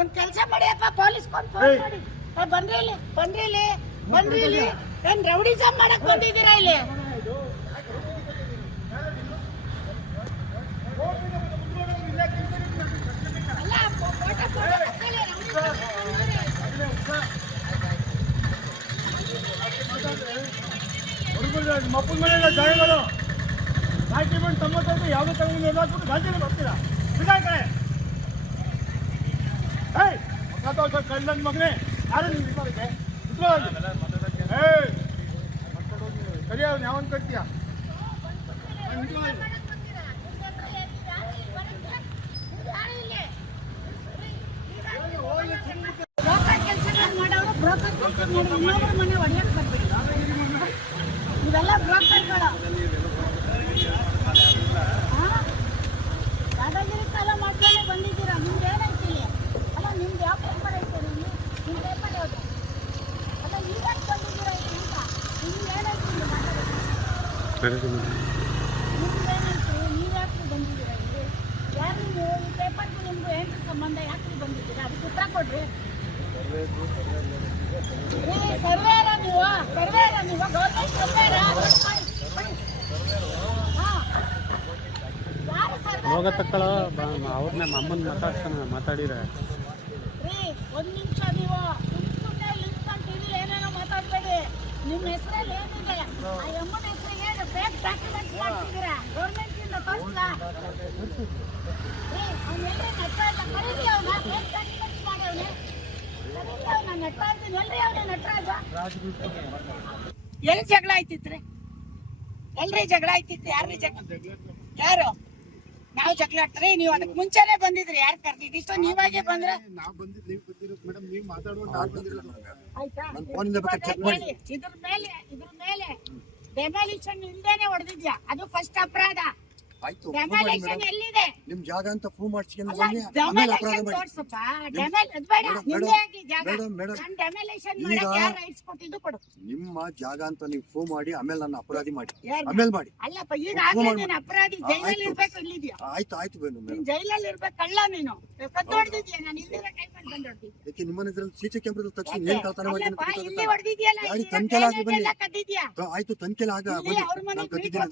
ಒಂದ್ ಕೆಲಸ ಮಾಡಿಯಪ್ಪ, police phone ಮಾಡಿ. ಬನ್ರಿ ಇಲ್ಲಿ ಏನ್ ರೌಡಿಸಮ್ ಮಾಡಕ್ ಬಂದಿದ್ದೀರಾ ಇಲ್ಲಿ? ಮಕ್ಕಳ ಮೇಲೆ ಜಾಗಗಳು ನಾಟಿ ಬಂದು ತಮ್ಮ ಯಾವುದೇ ತಗೊಂಡು ಎಲ್ಲಾದ್ಬಿಟ್ಟು ಗಾಂಧಿನ ಬರ್ತೀರಾ ಕಡೆ ಕಳ್ಳನ ಮಗನೇ ಯಾರು ಸರಿ ಅವ್ನು ಯಾವನ್ ಕಟ್ತೀಯ? ಇನ್ನೊಬ್ಬರ ಮನೆ ಹೊಡೆಯಕ್ಕೆ ಬರ್ಬೇಡಿ. ಇವೆಲ್ಲ ಬ್ರೋಕರ್ಗಳು. ದಾದಾಗಿರಿ ಕಾಲ ಮಾಡ್ಕೊಂಡೆ ಬಂದಿದ್ದೀರಾ. ನಿಮ್ದು ಏನೈತಿಲ್ಲ? ಅಲ್ಲ, ನಿಮ್ದು ಯಾವ ಪೇಪರ್ ಐತೆ? ನಿಮ್ಮ ಪೇಪರ್ ಯಾವುದು? ಅಲ್ಲ, ಈಗಾಗ ಬಂದಿದ್ದೀರಾ ಅಂತ ನಿಮ್ದು ಏನೈತಿ? ನಿಮ್ದು ಏನೈತಿ? ನೀವು ಯಾಕೆ ಬಂದಿದ್ದೀರಾ ಇಲ್ಲಿ? ಯಾರು ನೀವು? ಈ ಪೇಪರ್ಗೂ ನಿಮ್ದು ಏನು ಸಂಬಂಧ? ಯಾಕೆ ಬಂದಿದ್ದೀರಾ? ಅದಕ್ಕೆ ಉತ್ತರ ಕೊಡ್ರಿ. ಸರ್ವೇರ ನೀವು ಗೌರ್ಮೆಂಟ್ ಸರ್ವೇರ? ಹೋಗ ತಕ್ಕಳ ಅವ್ರನ್ನ ಅಮ್ಮನ ಮಾತಾಡಿರ ರೀ. ಒಂದ್ ನಿಮಿಷ ನೀವು ಟಿವಿ ಏನೇನೋ ಮಾತಾಡ್ಬೇಡಿ. ನಿಮ್ಮ ಹೆಸರಲ್ಲಿ ಏನಿದೆ? ಆ ಅಮ್ಮನ ಹೆಸರಲ್ಲಿ ಫೇಕ್ ಡಾಕ್ಯುಮೆಂಟ್ಸ್ ಮಾಡ್ತಿದ್ದೀರಾ? ಗೌರ್ಮೆಂಟ್ ಇಂದ ತೋರಿಸ್ಲಾ ರೀ? ಅವ್ನೆಲ್ಲೇ ನಟ್ಟ ಇಲ್ಲ. ಕರೀರಿ ಅವನ. ಫೇಕ್ ಡಾಕ್ಯುಮೆಂಟ್ಸ್ ಮಾಡವ್ನೆ. ಕರೀರಿ ಅವನ. ನಟರಾಜ್ ಎಲ್ರಿ? ಅವನೇ ನಟರಾಜ. ಎಲ್ಲಿ ಜಗಳ ಆಯ್ತಿತ್ರಿ? ಎಲ್ರಿ ಜಗಳ ಆಯ್ತಿತ್ತು? ಯಾರು? ನಾವು ಜಗಳ ಆಡ್ತೀರಿ? ನೀವು ಅದಕ್ಕೆ ಮುಂಚೆನೆ ಬಂದಿದ್ರಿ? ಯಾರು ಕರ್ದಿದ್ದು? ಇಷ್ಟ ನೀವಾಗೆ ಬಂದ್ರೆ ಇದ್ರ ಮೇಲೆ ಡೆಮಾಲಿಷನ್ ಇಲ್ದೇನೆ ಹೊಡೆದಿದ್ಯಾ? ಅದು ಫಸ್ಟ್ ಅಪರಾಧ. ಡೆಮಾಲಿಷನ್ ಎಲ್ಲಿದೆ? ನಿಮ್ ಜಾಗ ಅಂತ ಪ್ರೂವ್ ಮಾಡ್ಸ್ಕೊಂಡು ನಿಮ್ಮ ಜಾಗ ಅಂತ ನೀವು ಪ್ರೂವ್ ಮಾಡಿ ಆಮೇಲೆ ನನ್ನ ಅಪರಾಧಿ ಮಾಡಿ ಆಮೇಲೆ ಮಾಡಿ. ಅಲ್ಲಪ್ಪ, ಈಗ ಅಪರಾಧಿ ಜೈಲಲ್ಲಿ ಇರ್ಬೇಕು. ಇಲ್ಲಿದ್ಯಾ? ಆಯ್ತು ಬೇನು ಜೈಲಲ್ಲಿ ಇರ್ಬೇಕಲ್ಲ. ನೀನು ಕದ್ದೊಡ್ದಿದ್ಯಾ? ನಾನು ಇಲ್ಲಿರ ಕೈ ಬಂದು ಬಂದೊಡ್ದಿದ್ದೆ. ನಿಮ್ಮನ್ನ ಸಿಸಿ ಕ್ಯಾಮ್ರಾ ತಕ್ಷಣ ಏನ್ ಕಳ್ತನ ಇಲ್ಲಿ ಹೊಡೆದಿದ್ಯಲ್ಲ? ಆಯ್ತು ತನಿಖೆ ಆಗ ಅವ್ರ ಮನೆ ಹೋಗಿದ್ದೀರಾ?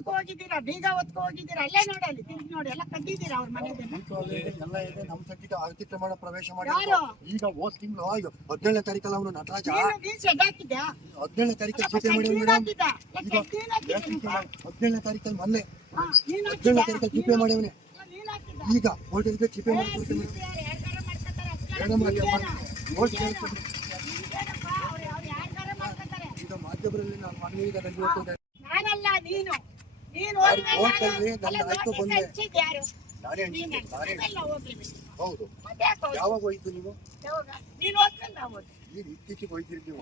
ಬೀಗ ಹೊತ್ಕೊ ಹೋಗಿದ್ದೀರಾ? ಅಲ್ಲೇ ನೋಡಿ, ತಿರುಗಿ ನೋಡಿ, ಎಲ್ಲ ಕದ್ದಿದ್ದೀರಾ ಅವ್ರ ಮನೆಗೆ. ಎಲ್ಲ ಇದೆ. ನಮ್ಮ ಸಂಗೀತ ಅತಿಕ್ರಮಣ ಪ್ರವೇಶ ಮಾಡಿ ಈಗ ಹೋದ್ ತಿಂಗಳು 17ನೇ ತಾರೀಕಲ್ಲ ಅವನು ನಟರಾಜ 17ನೇ ತಾರೀಕು ಚೀಟಿ ಮಾಡಿ ಮೇಡಮ್. 17ನೇ ತಾರೀಕಲ್ಲಿ ಮೊನ್ನೆ 17ನೇ ತಾರೀಕಲ್ಲಿ ಚೀಟಿ ಮಾಡಿವನೆ. ಈಗ ಹೋಟೆಲ್ಗೆ ಚೀಟಿ ಮಾಡಿ ಈಗ ಮಾಧ್ಯಮದಲ್ಲಿ ನಾನು ಮನವಿ ನಾನಲ್ಲ, ನೀನು ಆಯ್ತು ಬಂದೆ. ಹೌದು. ಯಾವಾಗ ಹೋಯ್ತು ನೀವು? ಇತ್ತೀಚೆಗೆ ಹೋಯ್ತಿರಿ ನೀವು?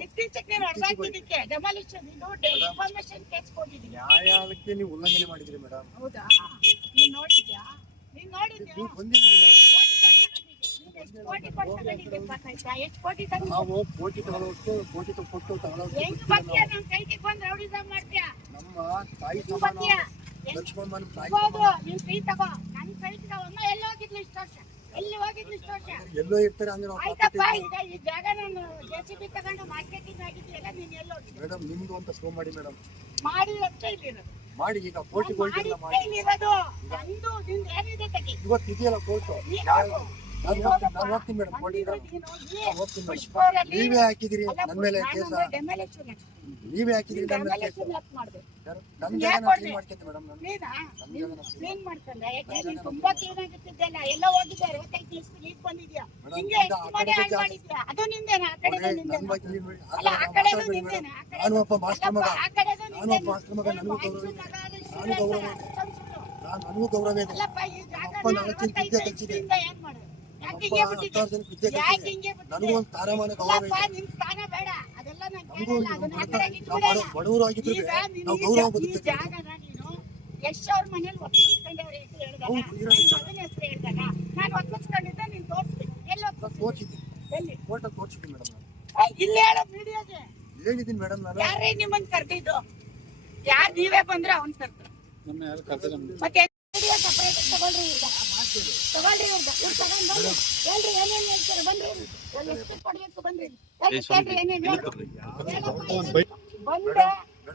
ನ್ಯಾಯಾಲಯಕ್ಕೆ ನೀವು ಉಲ್ಲಂಘನೆ ಮಾಡಿದ್ರಿ ಮೇಡಮ್. ಹೌದಾ? ನೀನ್ ನೋಡಿದ್ಯಾ? ನಾವು ಕೋಟಿ ತಗೊಳ್ಳೋಷ್ಟು ಕೋಟಿ ಕೊಟ್ಟು ನಮ್ಮ ತಾಯಿ ಸಮಾನ ಲಕ್ಷ್ಮಮ್ಮನ ತಾಯಿ ಎಲ್ಲೋ ಇರ್ತಾರೆ ಅಂದ್ರೆ ಮೇಡಮ್ ನಿಮ್ದು ಅಂತ ಶೋ ಮಾಡಿ ಮೇಡಮ್. ಮಾಡಿ ಈಗ ಕೋಟಿ ಇವತ್ತು ಇದೆಯಲ್ಲ ಕೋರ್ಟು. ನಾನು ಹೋಗ್ತೀನಿ ಮೇಡಮ್. ನೀವೇ ಹಾಕಿದಿರಿ ನನ್ನ ಮೇಲೆ ಕೇಸ. ನೀವೇ ಹಾಕಿದಿರಿ ನನ್ನ ಮೇಲೆ ಕೇಸ. ನನ್ ಜಾಗ ಕ್ಲೀನ್ ಮಾಡ್ಕೊಂಡೆ ಮೇಡಮ್. ನಾನು ಒಬ್ಬ ಮಾಸ್ಟರ್ ಮಗ. ನನಗೂ ಗೌರವ ಇದೆ. ಅಪ್ಪ ನಾನು ವಿದ್ಯೆ ಕಲಿಸಿದೆ. ನನಗೂ ಒಂದು ಸ್ಥಾನಮಾನ ಗೌರವ ಇದೆ. ಬಡವರು ಆಗಿದ್ರು ನಾವು ಗೌರವ ಬದುಕ್ತೇವೆ. ಯಶ್ ಅವ್ರ ಮನೇಲಿ ಒಪ್ಪಿಸ್ಕೊಂಡವ್ರೆ ಅಂತ ಹೇಳಿದಾಗ ಮಗನ ಹೆಸರು ಹೇಳಿದಾಗ ನಾನು ಒಪ್ಪಿಸ್ಕೊಂಡಿದ್ದೆ. ನೀನು ತೋರಿಸ್ತೀನಿ. ಎಲ್ಲಿ ತೋರಿಸಿದ್ದೀನಿ? ಎಲ್ಲಿ? ಕೋರ್ಟಲ್ಲಿ ತೋರಿಸಿದ್ದೀನಿ ಮೇಡಮ್. ಇಲ್ಲಿ ಹೇಳೋ ವಿಡಿಯೋಗೆ ಹೇಳಿದ್ದೀನಿ ಮೇಡಮ್. ನಾನು ಯಾರೇ ನಿಮ್ಮನ್ನ ಕರೆದಿದ್ದು? ಯಾರು ನೀವೇ ಬಂದ್ರೆ ಅವ್ನು ಕರ್ತಾರೆ. ಮತ್ತೆ ವಿಡಿಯೋ ಸಪರೇಟ್ ತಗೊಳ್ರಿ ಈಗ. ತಗೊಳ್ರಿ ಇವ್ರು ತಗೊಂಡ್ ಬನ್ನಿ. ಹೇಳ್ರಿ ಏನೇನ್ ಹೇಳ್ತಾರೆ ಬನ್ರಿ. ಎಷ್ಟು ಕೊಡ್ಬೇಕು ಬನ್ರಿ. ಕೇಳ್ರಿ ಏನೇನ್ ಹೇಳ್ರಿ. ಬಂದೆ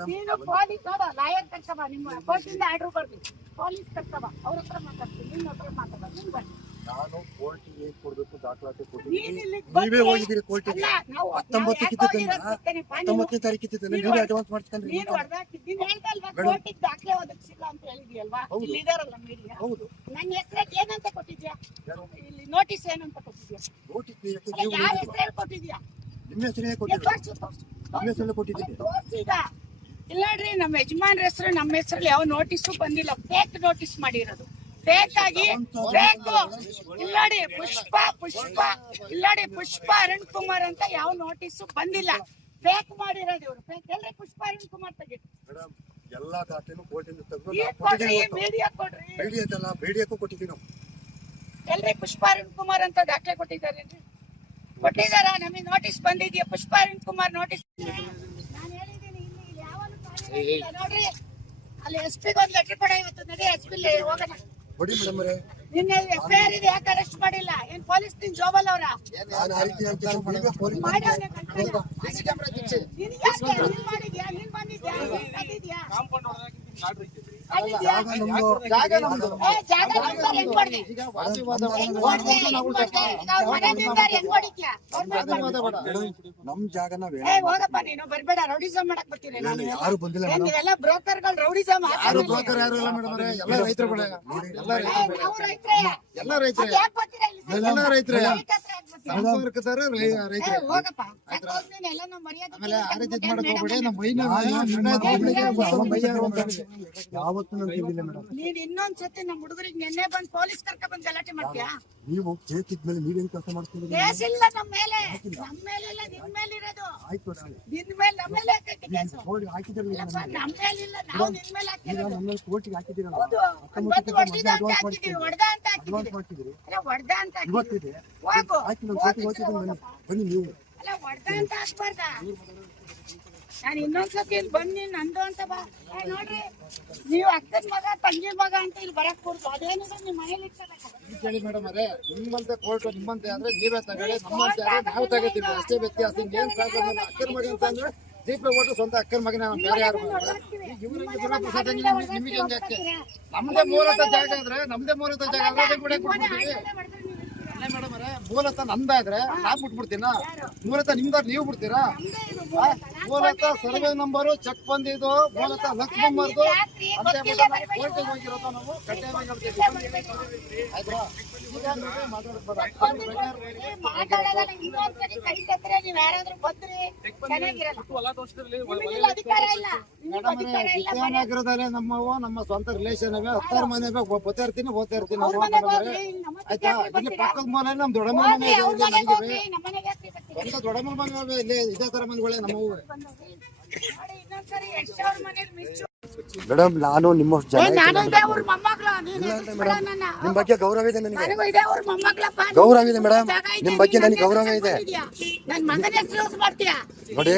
ನೀನು ಪೊಲೀಸ್ ನೋಡ ಲಾಯರ್ ಕರ್ಕಬ ನಿಮ್ಮ ಕೋರ್ಟಿಂದ ಆರ್ಡರ್ ಬರ್ತೀನಿ. ಪೊಲೀಸ್ ಕರ್ಕಬ ಅವ್ರ ಹತ್ರ ಮಾತಾಡ್ತೀನಿ. ನಿನ್ನ ಹತ್ರ ಮಾತಾಡ ನೀನ್ ಬನ್ನಿ. ನಾನು ಕೋರ್ಟಿಗೆ ಏನ್ ಕೊಡ್ಬೇಕು ದಾಖಲಾತಿ ನೀನ್ ಕೊಟ್ಟಿದ್ದೀನಿ. ಇಲ್ಲಿಗ್ ನೀವೇ ಹೋಗಿದ್ದೀರಿ ಕೋರ್ಟಿಗೆ. ಅಲ್ಲ, ನಾವು 19ನೇ ತಾರೀಕು ಇತ್ತಿದ್ದನ್ನ ನೀವೇ ಅಡ್ವಾನ್ಸ್ ಮಾಡ್ಸ್ಕೊಂಡ್ರಿ. ನೀನು ಹೊಡೆದಾಕಿದ್ದೀನಿ ಹೇಳ್ದಲ್ವಾ ಕೋರ್ಟಿಗೆ ದಾಖಲೆ ಒದಗಿಸಿಲ್ಲ ಅಂತ ಹೇಳಿದ್ಯಲ್ವಾ. ಇಲ್ಲಿ ಇದಾರಲ್ಲ ಮೀಡಿಯಾ. ಹೌದು. ನನ್ನ ಹೆಸರಲ್ಲಿ ಏನಂತ ಕೊಟ್ಟಿದ್ಯಾ ಇಲ್ಲಿ ನೋಟಿಸ್ ಏನಂತ ಕೊಟ್ಟಿದ್ಯಾ ನೋಟಿಸ್ ನೀಡಕ್ಕೆ ಅಲ್ಲ, ನೀವು ಯಾರ ಹೆಸರಲ್ಲಿ ಕೊಟ್ಟಿದ್ಯಾ ನಿಮ್ಮ ಹೆಸರೇ ಏ, ಕೊಟ್ಟಿದ್ದೀರಿ. ತೋರ್ಸು, ತೋರ್ಸು. ನಿಮ್ಮ ಹೆಸರಲ್ಲೇ ಕೊಟ್ಟಿದ್ದೀನಿ. ತೋರ್ಸೀಗ. ಇಲ್ಲ ನೋಡ್ರಿ ನಮ್ಮ ಯಜಮಾನ್ರ ಹೆಸರು ನಮ್ಮ ಹೆಸರಲ್ಲಿ ಯಾವ ನೋಟಿಸು ಬಂದಿಲ್ಲ. ಫೇಕ್ ನೋಟಿಸ್ ಮಾಡಿರೋದು ಫೇಕ್ ಆಗಿ ಫೇಕ್. ಇಲ್ಲಾಡಿ ಪುಷ್ಪ ಅರುಣ್ ಕುಮಾರ್ ಅಂತ ಯಾವ ನೋಟಿಸು ಬಂದಿಲ್ಲ. ಫೇಕ್ ಮಾಡಿರೋದು ಇವ್ರು. ಫೇಕ್ ಎಲ್ರಿ ಪುಷ್ಪ ಅರುಣ್ ಕುಮಾರ್ ತೆಗಿ. ಮೇಡಮ್ ಎಲ್ಲಾ ದಾಖಲೆನೂ ಕೋರ್ಟಿಂದ ತೆಗೆದು ಈಗ ಕೊಡ್ರಿ ಮೀಡಿಯಾ ಕೊಡ್ರಿ. ಬೇಡಿಯಕ್ಕೂ ಕೊಟ್ಟಿದ್ದೀವಿ ನಾವು. ಎಲ್ರಿ ಪುಷ್ಪ ಅರುಣ್ ಕುಮಾರ್ ಅಂತ ದಾಖಲೆ ಕೊಟ್ಟಿದ್ದಾರೆ ಕೊಟ್ಟಿದಾರ. ನಮಗೆ ನೋಟಿಸ್ ಬಂದಿದ್ಯಾ ಪುಷ್ಪ ಅರುಣ್ ಕುಮಾರ್ ನೋಟಿಸ್. ನಾನು ಹೇಳಿದ್ದೀನಿ ಇಲ್ಲಿ ಯಾವನು ನೋಡ್ರಿ ಅಲ್ಲಿ ಎಸ್ ಪಿಗೆ ಒಂದು ಲೆಟರ್ ಕೊಡ ಇವತ್ತು. ನಡಿ ಎಸ್ ಪಿ ಹೋಗೋಣ. ಕೊಡಿ ಮೇಡಮ್ ಅವರೇ. ನಿನ್ನೆ ಎಫ್ಐಆರ್ ಇದೆ ಯಾಕೆ ಅರೆಸ್ಟ್ ಮಾಡಿಲ್ಲ? ಏನ್ ಪೊಲೀಸ್ ನಿನ್ ಜೋಬಲ್ ಅವರ ನಾನು ಆ ರೀತಿ ಹೇಳ್ತೀನಿ. ನೀವೇ ಪೊಲೀಸ್ ಮಾಡವ್ನೆ ಕಂಟ್ರೋಲ್. ನೀನ್ ಯಾಕೆ ನೀನ್ ಮಾಡಿದ್ಯಾ? ನೀನ್ ಬಂದಿದ್ಯಾ? ನೀನ್ ಬಂದಿದ್ಯಾ? ಅಲ್ಲಿದ್ಯಾ? ಜಾಗ ನಮ್ದು. ಏ, ಜಾಗ ನಮ್ದು ಹೆಂಗ್ ಕೊಡ್ದೆ? ಹೆಂಗ್ ಕೊಡ್ದೆ? ಈಗ ಅವ್ರ ಮನೆ ನಿಂತಾರ ಹೆಂಗ್ ಹೊಡಿತ್ಯಾ? ನಮ್ ಜಾಗನ ಏ ಹೋಗಪ್ಪ ನೀನು ಬರ್ಬೇಡ. ರೌಡಿಸಮ್ ಮಾಡಕ್ ಬರ್ತೀನಿ ನಾನು. ಯಾರು ಬಂದಿಲ್ಲ ಏನ್ ಮೇಡಮ್. ನೀವೆಲ್ಲ ಬ್ರೋಕರ್ಗಳು ರೌಡಿಸಮ್ ಯಾರು ಬ್ರೋಕರ್ ಯಾರು ಇಲ್ಲ ಮೇಡಮ್ ಅವರೇ, ಎಲ್ಲ ರೈತರುಗಳೇ. ನಾವು ರೈತರೇ. ಎಲ್ಲ ರೈತರೇ. ಯಾಕೆ ಬರ್ತೀರಾ ಇಲ್ಲಿ? ಎಲ್ಲ ರೈತರೇ. ರೈತ ಹತ್ರ ಯಾಕ್ ಬರ್ತೀರಾ? ಸಂಪರ್ಕದಾರ ಏ, ರೈತರೇ. ಹೋಗಪ್ಪ. ಯಾಕೆ ನೀನ್ ಎಲ್ಲ ನಮ್ಮ ಮರ್ಯಾದೆ ಆಮೇಲೆ ಆ ರೀತಿ ಮಾಡಕ್ ಹೋಗ್ಬೇಡಿ. ನಮ್ಮ ಯಾವತ್ತೂ ನಾನು ತಿಂದಿಲ್ಲ ಮೇಡಮ್. ನೀನ್ ಇನ್ನೊಂದ್ಸತಿ ನಮ್ಮ ಹುಡುಗರಿಗೆ ನೆನ್ನೆ ಬಂದ್ ಪೊಲೀಸ್ ಕರ್ಕ ಬಂದ್ ಗಲಾಟೆ ಮಾಡ್ತೀಯಾ? ನೀವು ಕೇಸ್ ಇದ್ಮೇಲೆ ನೀವೇನ್ ಕೆಲಸ ಮಾಡ್ತೀರಿ? ಕೇಸ್ ಇಲ್ಲ ನಮ್ಮ ಮೇಲೆ. ನಮ್ಮ ಮೇಲೆ ಇಲ್ಲ ನಿನ್ ಮೇಲೆ ಇರೋದು. ಆಯ್ತು ನಾನು ನಿನ್ ಮೇಲೆ ನಮ್ಮ ಮೇಲೆ ಹಾಕೈತಿ ಕೇಸು. ಕೋರ್ಟಿಗೆ ಹಾಕಿದ್ರಲ್ಲ ಇಲ್ಲಪ್ಪ, ನಮ್ಮ ಮೇಲೆ ಇಲ್ಲ. ನಾವು ನಿನ್ ಮೇಲೆ ಹಾಕಿರೋದು. ನಮ್ಮಲ್ಲಿ ಕೋರ್ಟಿಗೆ ಹಾಕಿದ್ದೀರಲ್ಲ. ಹೌದು. ಇವತ್ತು ಹೊಡ್ದಿದ ಅಂತ ಹಾಕಿದೀವಿ. ಹೊಡ್ದ ಅಂತ ಅಡ್ವಾನ್ಸ್ ಹಾಕಿದೀವಿ. ಮಾಡ್ತಿದ್ದೀರಿ. ಅಲ್ಲ ಹೊಡ್ದ ಅಂತ ಹಾಕಿದೀವಿ. ಇವತ್ತಿದೆ ಹೋಗು. ಆಯ್ತು ನಾನು ಕೋರ್ಟಿಗೆ ಹೋಗ್ತಿದ್ದೀನಿ. ಬನ್ನಿ ಬನ್ನಿ ನೀವು. ಅಲ್ಲ ಹೊಡ್ದ ಅಂತ ಹಾಕ್ಬಾರ್ದ? ನಾನು ಇನ್ನೊಂದ್ಸತಿ ಇಲ್ಲಿ ಬಂದು ನಂದು ಅಂತ ಬಾ. ಏ, ನೋಡ್ರಿ ನೀವು ಅಕ್ಕನ ಮಗ ತಂಗಿ ಮಗ ಅಂತ ಇಲ್ಲಿ ಬರಕ್ ಕೂಡ್ದು ಅದೇನಿದೆ ನಿಮ್ ಮನೇಲಿ ಇಟ್ಕೋಬೇಕು. ಕೇಳಿ ಮೇಡಮ್ ಅವರೇ, ನಿಮ್ಮಂತೆ ಕೋರ್ಟ್ ನಿಮ್ಮಂತೆ ಆದ್ರೆ ನೀವೇ ತಗೊಳ್ಳಿ, ನಮ್ಮಂತೆ ಆದ್ರೆ ನಾವು ತಗೋತೀವಿ. ಅಷ್ಟೇ ವ್ಯತ್ಯಾಸ. ಏನ್ ಪ್ರಾಬ್ಲಮ್ ಇಲ್ಲ. ಅಕ್ಕನ ಮಗ ಅಂತ ಅಂದ್ರೆ ದೀಪ ಓಟು ಸ್ವಂತ ಅಕ್ಕನ ಮಗನ. ನಾವು ಬೇರೆ ಯಾರು ನಿಮಗೆ ಹೆಂಗೆ ಹಾಕಿ ನಮ್ದೇ ಮೂಲತಃ ಜಾಗ ಆದ್ರೆ ಅದಕ್ಕೆ ಬಿಡಕ್ ಬಿಟ್ಬಿಡ್ತೀವಿ. ಅಲ್ಲ ಮೇಡಮ್ ಅವರೇ, ಮೂಲತಃ ನಮ್ದಾದ್ರೆ ನಾವ್ ಬಿಟ್ಬಿಡ್ತೀನ. ಮೂಲತಃ ನಿಮ್ದಾದ್ರೆ ನೀವು ಬಿಡ್ತೀರಾ? ಮೂಲತಃ ಸರ್ವೆ ನಂಬರು ಚೆಕ್ ಬಂದಿದ್ದು ಮೂಲತಃ ಲಕ್ಷ್ಮಮ್ಮರ್ದು ಅಂತ ಹೇಳ್ಬಿಟ್ಟು ನಾವು ಕೋರ್ಟಿಗೆ ಹೋಗಿರೋದು. ನಾವು ಕಡ್ಡಾಯವಾಗಿ ಹೇಳ್ತೀವಿ. ಆಯ್ತಾ? ಈಗ ನೋಡಿ ಮಾತಾಡ್ಬೇಡ. ಮಾತಾಡಲ್ಲ. ಇನ್ನೊಂದ್ಸರಿ ಕೈ ತದ್ರೆ ನೀವ್ ಯಾರಾದ್ರೂ ಬಂದ್ರಿ ಚೆನ್ನಾಗಿರಲ್ಲ. ನಿಮಗೆಲ್ಲ ಅಧಿಕಾರ ಇಲ್ಲ. ನಿಮ್ಗೆ ಅಧಿಕಾರ ಇಲ್ಲ. ವಿಜಯನಗರದಲ್ಲೇ ನಮ್ಮವು ನಮ್ಮ ಸ್ವಂತ ರಿಲೇಷನ್ ಅವೇ. 10 ಮನೆ ಹೋಗ್ತಾ ಇರ್ತೀನಿ ನಾವು. ಅವ್ರ ಮನೆಗೆ ಹೋಗ್ರಿ, ನಮ್ಮ ಆಯ್ತಾ? ಮನೆಗೆ ಇಲ್ಲಿ ಬರ್ತೀರಾ? ಪಕ್ಕದ ಮನೆ ನಮ್ ದೊಡ್ಡಮ್ಮ ಮನೆ ಹೋಗ್ರಿ, ಇದೆ. ಅವ್ರ ಮನೆಗೆ ನಮ್ಗೆ ಹೋಗ್ರಿ, ನಮ್ಮ ಮನೆಗೆ ಯಾಕೆ ಬರ್ತೀರಾ? ಸ್ವಂತ ದೊಡ್ಡಮ್ಮ ಮನೆ ಇಲ್ಲೇ ಇದೇ ತರ ಮನೆಗಳೇ ನಮ್ಮವು. ನೋಡಿ, ಇನ್ನೊಂದ್ಸರಿ ಎಷ್ಟು ಅವ್ರ ಮನೇಲಿ ಮಿಚ್ಚು. ಮೇಡಮ್ ನಾನು ನಿಮ್ಮ ಏ, ನಾನು ಇದೇ ಊರ್ ಮೊಮ್ಮಗಳು. ನೀನ್ ಎದುರಿಸ್ಬೇಡ ನನ್ನ. ನಿಮ್ ಬಗ್ಗೆ ಗೌರವ ಇದೆ ನನಗೆ. ನನಗೂ ಇದೇ ಊರ್ ಮೊಮ್ಮಗಳಪ್ಪ. ಗೌರವ ಇದೆ ಮೇಡಮ್. ಜಾಗ ಇದೆ, ನಿಮ್ ಬಗ್ಗೆ ನನಗೆ ಗೌರವ ಇದೆ. ನನ್ ಮಗನ ಹೆಸರು ಯೂಸ್ ಮಾಡ್ತೀಯಾ? ನೋಡಿ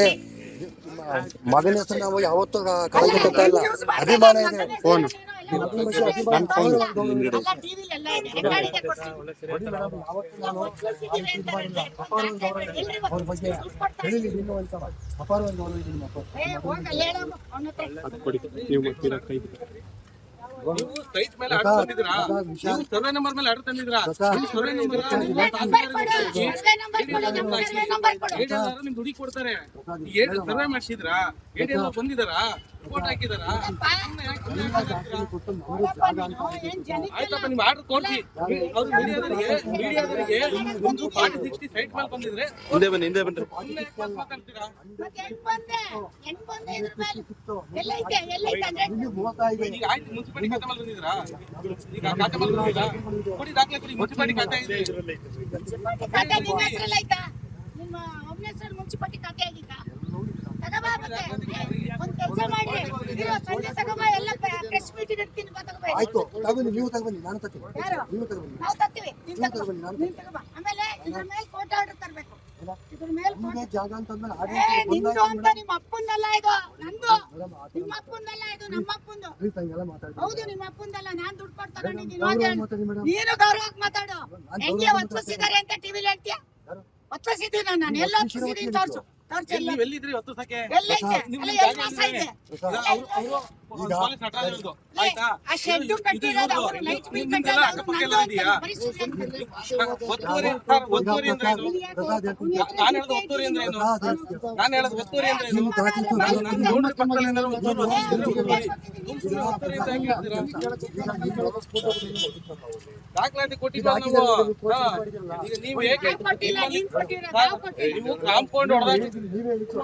ಮಗನ ಹೆಸರು ನಾವು ಯಾವತ್ತೂ ಕಳೆದು ಕೊಡ್ತಾ ಇಲ್ಲ. ಅಭಿಮಾನ ಇದೆ. ಫೋನ್ ಅಲ್ಲ, TV ಲಿ ಎಲ್ಲ ಇದೆ. ರೆಕಾರ್ಡ್ ಇದೆ, ಕೊಡ್ತೀನಿ. ನೋಡಿ ಮೇಡಮ್, ಯಾವತ್ತೂ ನಾನು ಅವ್ರ ಬಗ್ಗೆ ಹೇಳಿದ್ದೀನಿ. ಇನ್ನೂ ಅಂತ ಅಪಾರವಾಗಿ ಗೌರವ ಇದೆ ನಿಮ್ಮ ಅಪ್ಪ. ಏ, ಹೋಗ್ ಅಲ್ಲಿ ಹೇಳು ಅವ್ನ ಹತ್ರ. ಅದು ಕೊಡಿ. ನೀವು ಗೊತ್ತಿರೋ ಕೈ ಸೈಟ್ ಮೇಲೆ ಆರ್ಡರ್ ತಂದಿದ್ರಾ? ನೀವು ಸರ್ವೆ ನಂಬರ್ ಮೇಲೆ ಆರ್ಡರ್ ತಂದಿದ್ರಾ? ನೀವು ಸರ್ವೆ ನಂಬರ್ ನಂಬರ್ ಕೊಡು, ಸರ್ವೆ ನಂಬರ್ ಕೊಡು, ನಮ್ಮ ಸರ್ವೆ ನಂಬರ್ ಕೊಡು. ಏಡಿಎಲ್ ನಿಮ್ಗೆ ದುಡಿ ಕೊಡ್ತಾರೆ. ಸರ್ವೆ ಮಾಡಿಸಿದ್ರಾ? ಏಡಿಎಲ್ ಬಂದಿದಾರಾ? ರಿಪೋರ್ಟ್ ಹಾಕಿದಾರಾ? ಏನ್ ಜನಕ್ಕೆ ಆಯ್ತಪ್ಪ, ನಿಮ್ ಆರ್ಡರ್ ಕೊಡ್ತಿ. ಅವ್ರು ಮೀಡಿಯಾದವರಿಗೆ ಒಂದು 40-60 ಸೈಟ್ ಮೇಲೆ ಬಂದಿದ್ರೆ ಹಿಂದೆ ಬನ್ರಿ. ಮಾತಾಡ್ತೀರಾ? ಮತ್ತೆ ಹೆಂಗ್ ಬಂದೆ ಇದ್ರ ಮೇಲೆ? ಎಲ್ಲೈತೆ ಅಂದ್ರೆ ಈಗ ಆಯ್ತು, ಮುನ್ಸಿಪಾಲಿಟಿ ಖಾತೆ ಮೇಲೆ ಬಂದಿದ್ರಾ? ಈಗ ಖಾತೆ ಮೇಲೆ ಬಂದಿದ್ದೀರಾ? ಕೊಡಿ ದಾಖಲೆ ಕೊಡಿ. ಮುನ್ಸಿಪಾಲಿಟಿ ಖಾತೆ ಇದೆ. ಮುನ್ಸಿಪಾಲಿಟಿ ಖಾತೆ ನಿಮ್ಮ ಹೆಸರಲ್ಲಿ ಆಯ್ತಾ? ನಿಮ್ಮ ಅವನ ಹೆಸರಲ್ಲಿ ಮುನ್ಸಿಪಾಲಿಟಿ ಖಾತೆ ಆಗಿತ್ತಾ? ತಗೋಬಾ ಮತ್ತೆ. ಒಂದ್ ಕೆಲಸ ಮಾಡ್ರಿ, ಇರೋ ಸಂಜೆ ತಗೋಬಾ. ಎಲ್ಲ ಪ್ರೆಸ್ ಮೀಟ್ ಇಡ್ತೀನಿ, ಬಾ ತಗೋಬಾ. ಆಯ್ತು ತಗೊಂಡು ನೀವು ತಗೊಂಡು ನಾನು ತಗೊಂಡು ಯಾರು? ನೀವು ತಗೊಂಡು ನಾವು ತರ್ತೀವಿ. ನೀನ್ ತಗೋಬಾ. ಆಮೇಲೆ ಇದ್ರ ಮೇಲೆ ಕೋರ್ಟ್ ಆರ್ಡರ್ ತರಬೇಕು. ಇದ್ರ ಮೇಲೆ ನಿಮ್ಗೆ ಜಾಗ ಅಂತಂದ್ಮೇಲೆ ಏ ನಿಂದು ಅಂತ ಆಡಳಿತ ನಿಮ್ಮ ಅಪ್ಪಂದಲ್ಲ ಇದು ನಂದು ಮೇಡಮ್ ಆ ಥರ ನಿಮ್ಮ ಅಪ್ಪಂದಲ್ಲ ಇದು ನಮ್ಮ ಅಪ್ಪಂದು ಪ್ಲೀಸ್ ಹಂಗೆಲ್ಲ ಮಾತಾಡ್ಬೇಡಿ. ಹೌದು ನಿಮ್ಮ ಅಪ್ಪಂದಲ್ಲ ನಾನ್ ದುಡ್ಡು ಕೊಟ್ಟು ತಗೊಂಡಿದ್ದೀನಿ ಗೌರವ ಹೋಗಿ ಹೇಳು. ಮಾತಾಡಿ ಮೇಡಮ್. ನೀನು ಗೌರವಕ್ಕೆ ಮಾತಾಡು ನಾನ್ ಹೆಂಗೆ ಗೌರವ ಒತ್ತಿಸಿದ್ದಾರೆ ಅಂತ ಟಿವಿಲಿ ಹೇಳ್ತೀಯ ಯಾರು? ಒತ್ತಿಸಿದ್ದೀನಿ ನಾನು ಎಲ್ಲ ಒತ್ತಿಸಿದ್ದೀನಿ ತೋರ್ಸು ತೋರ್ಸು ಎಲ್ಲ ನೀವ್ ಎಲ್ಲಿದ್ರಿ ಹೊತ್ತು ಸಕೆ ಎಲ್ಲೈತೆ ನಿಮ್ದು ಅಲ್ಲ ಜಾಗ ಎಲ್ಲಿ ವಾಸ ಇದೆ ಈಗ ಪೊಲೀಸ್ ನಟ ಇರೋದು ಆಯ್ತಾ ಆ ಶೆಡ್ ಕಟ್ಟಿರೋದು ಅವರು ಲೈಟ್ ಬಿಲ್ ಕಟ್ಟಿರೋದು ಅವ್ರು ನಂದು ಅಂತ ಬರೀ ಸುಳ್ಳು ಹೇಳ್ತಾರೆ. ಒತ್ತುವರಿ ಸರ್ ಒತ್ತುವರಿ ಅಂದ್ರೆ ಏನು ಪ್ರಸಾದ್ ಹೇಳ್ತೀನಿ. ನಾನು ಹೇಳೋದು ಒತ್ತುವರಿ ಅಂದ್ರೆ ಏನು ಪ್ರಸಾದ್ ಹೇಳ್ತೀನಿ. ನಾನು ಹೇಳೋದು ಒತ್ತುವರಿ ಅಂದ್ರೆ ಏನು ನೀವು ದಾಖಲಿಸು. ನಾನು ಗೌಂಡ್ರ ಪಕ್ಕದಲ್ಲಿ ಏನಾದ್ರು ಒತ್ತುವರಿ ಒತ್ತುವರಿ ಅಂತ ಹೆಂಗ್ ಹೇಳ್ತೀರಾ? ದಾಖಲಾತಿ ಕೊಟ್ಟಿಲ್ಲ ನಾವು ಹಾ. ಈಗ ನೀವು ಏಕೆ ಕೊಟ್ಟಿಲ್ಲ ನೀನ್ ಕೊಟ್ಟಿರೋ ನಾವು ಕೊಟ್ಟಿಲ್ಲ ನೀವು ಕಾಂಪೌಂಡ್ ಹೊಡೆದಾಗಿ ನೀವೇ ಹೇಳಿದ್ದು.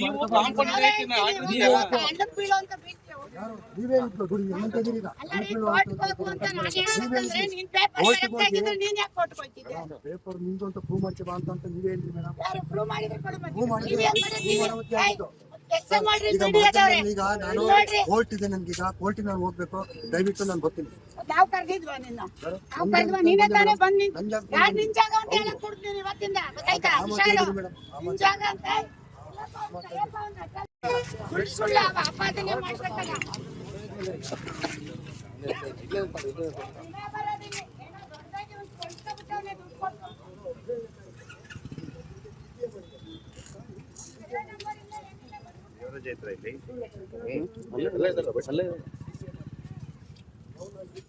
ನೀವು ಕಾಂಪೌಂಡ್ ಆಗಿದೆಯಾ ಹಳ್ಳಕ್ಕೆ ಬೀಳೋ ಅಂತ ಬೀಳ್ತೀಯ ಹೋಗಿ. ಯಾರು? ನೀವೇ ಹೇಳಿದ್ದು. ಗುಡಿ ಎಂತ ಇದೀರಿ ಈಗ? ಅಲ್ಲ ರೀ ಕೋರ್ಟ್ಗೆ ಹೋಗು ಅಂತ ನಾನು ಹೇಳೋದಂದ್ರೆ ನೀನ್ ಪೇಪರ್ ಕರೆಕ್ಟ್ ಆಗಿದ್ರೆ ನೀನ್ ಯಾಕೆ ಕೋರ್ಟ್ಗೆ ಹೋಗ್ತಿದ್ದೆ ಪೇಪರ್ ನಿಂದು ಅಂತ ಪ್ರೂವ್ ಮಾಡ್ತೀವಿ ಬಾ ಅಂತ ನೀವೇ ಹೇಳಿದ್ರಿ ಮೇಡಮ್. ಯಾರು ಪ್ರೂವ್ ಮಾಡಿದ್ರೆ ಕೊಡು ಮತ್ತೆ. ಪ್ರೂವ್ ಮಾಡಿದ್ರೆ ನೀವ್ ಏನ್ ಮಾಡಿದ್ರಿ? ಪ್ರೂವ್ ಮಾಡೋದು ಯಾವ್ದು? ಕೆಲಸ ಮಾಡ್ರಿ ಈಗ ದುಡಿಯೋದವ್ರೆ. ಈಗ ನಾನು ನೋಡ್ರಿ ಕೋರ್ಟ್ ಇದೆ ನನ್ಗೀಗ ಕೋರ್ಟಿಗೆ ನಾನು ಹೋಗ್ಬೇಕು ದಯವಿಟ್ಟು ನಾನು ಬರ್ತೀನಿ. ನಾವು ಕರ್ದಿದ್ವಾ ನಿನ್ನ ನಾವು ಕರ್ದಿದ್ವಾ ನೀನೇ ತಾನೇ ಬಂದ್ ನಿನ್ ನನ್ ಜಾಗ ಯಾರು ನಿನ್ ಜಾಗ ಅಂತ ಹೇಳಕ್ ಕೊಡ್ತೀನಿ ಇವತ್ತಿಂದ ಗೊತ್ತಾಯ್ತಾ ಆ ಮಾತು ಹುಷಾರು ಹೇಳಿದ್ರು ಮೇಡಮ್. ಆ ನಿನ್ ಮಾತು. ಜಾಗ ಅಂತ ಸುಳ್ಳು ಸುಳ್ಳು ಅಪಾದನೆ ಮಾಡ್ಬೇಕಲ್ಲ ನೀವೇ ಬರೋದಿಲ್ಲ. ಏನೋ ದೊಡ್ಡದಾಗಿ ಒಂದ್ ಕೊಡ್ಸ್ಕೊಬಿಟ್ಟವ್ನೆ ದುಡ್ಡು ಕೊಟ್ಟು. ಇದೇ ನಂಬರಿಂದ ಏನಿಲ್ಲ ಬಂದ್ಬಿಟ್ಟು. ಅಲ್ಲೇ ಇದಾರೆ, ಅಲ್ಲೇ ಇದಾರೆ.